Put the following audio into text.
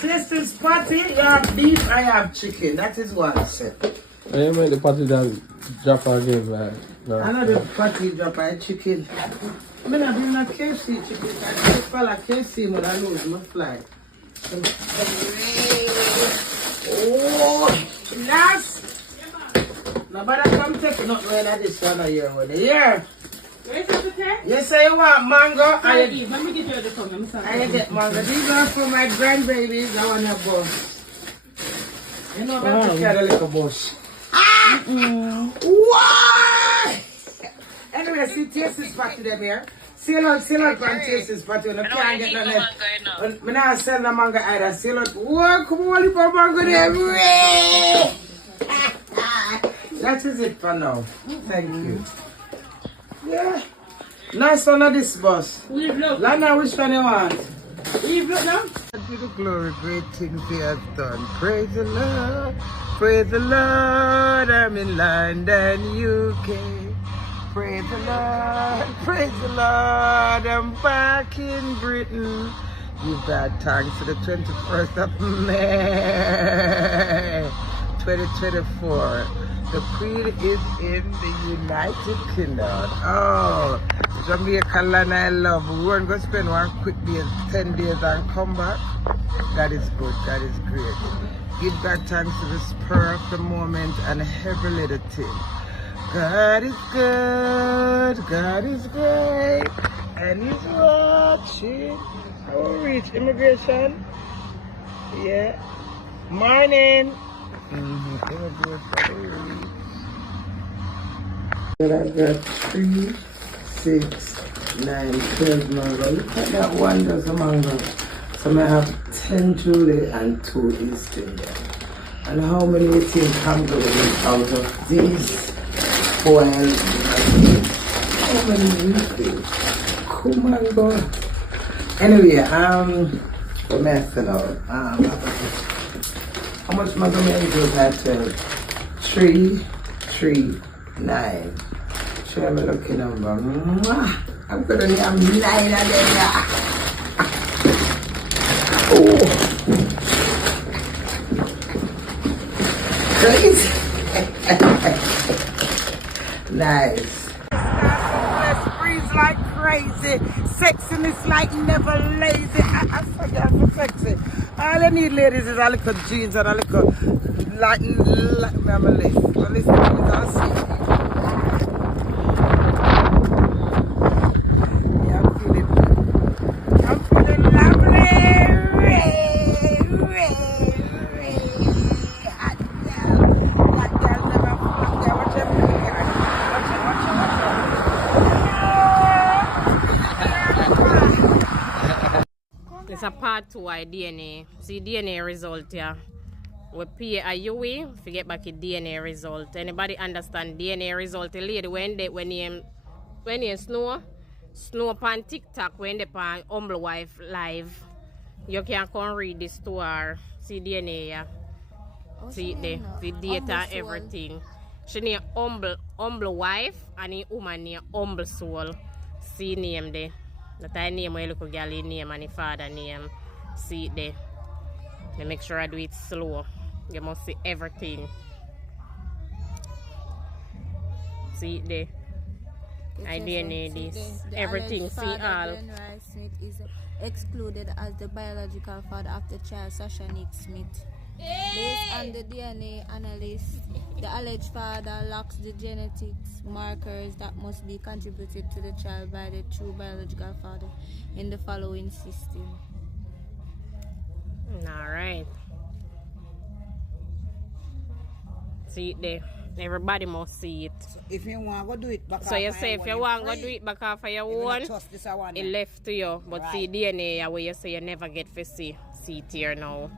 Tasting spotty, you have beef, I have chicken. That is what I said. I made the patty that drop again, like. No. I know the patty drop my chicken. I mean, I bring a KFC chicken. I take for a KFC, but I lose my fly. Oh, last. Nobody come take nothing when this one here with it. Here. You say you want mango? Let me get you the phone. I get mango. These are for my grandbabies. I want a bush. You know about to carry a little bush. Ah! Why? Anyway, see, taste is back to them here. Seal out from taste is back to them. I can't get none of it. I'm not selling the mango either. Seal out. Whoa, come on, for mango there. That is it for now. Thank you. Yeah. Nice one of this bus. Lana, which one you want? We've looked now. To the glory, great things he has done. Praise the Lord. Praise the Lord. I'm in London, UK. Praise the Lord. Praise the Lord. I'm back in Britain. Give that thanks to the 21st of May 2024. The Queen is in the United Kingdom. Oh, Jamaica land I love. We weren't going to spend one quick day, 10 days and come back. That is good. That is great. Give God thanks to the spur of the moment and every little thing. God is good. God is great. And He's watching. How we reach immigration? Yeah. Morning. I got 3, 6, 9, 12 mango. Look at that one dozen mango. So I have 10 Julie and 2 Eastern there. And how many you think I'm going to get out of these 12? How many you think? Come on, go. Anyway, we're messing up. How much mango is that? 3, 3, 9. Show me lucky number. I'm gonna have 9 of them. Oh, crazy. Nice. Let's breathe like crazy. Sexiness like never lazy. I forgot for sexy. All I need, ladies, is a little jeans and a little light. I'm a list. A list of jeans and see. Yeah, I'm feeling lovely. Hot girl. Hot girl never flop there. Watch everything, guys. Watch it. It's a part 2 DNA. See DNA result here. We pay a UE to get back a DNA result. Anybody understand DNA result? The lady when you snow on TikTok when they on LiQWYD live, you can come read this to her. See DNA here. See it there. The data and everything. She name humble wife and the woman name humble soul. See name there. That I name my little girl name and the father name. See it there. I make sure I do it slow. You must see everything. See it there. I DNA this. Everything. See all. Smith is excluded as the biological father of the child, Sasha Nick Smith. Based on the DNA analysis, the alleged father lacks the genetics markers that must be contributed to the child by the true biological father in the following system. Alright. See it there. Everybody must see it. So if you want to do it back so you say if you want to do it back off of your own, it left to you. But right. See DNA where you say you never get to see it here now.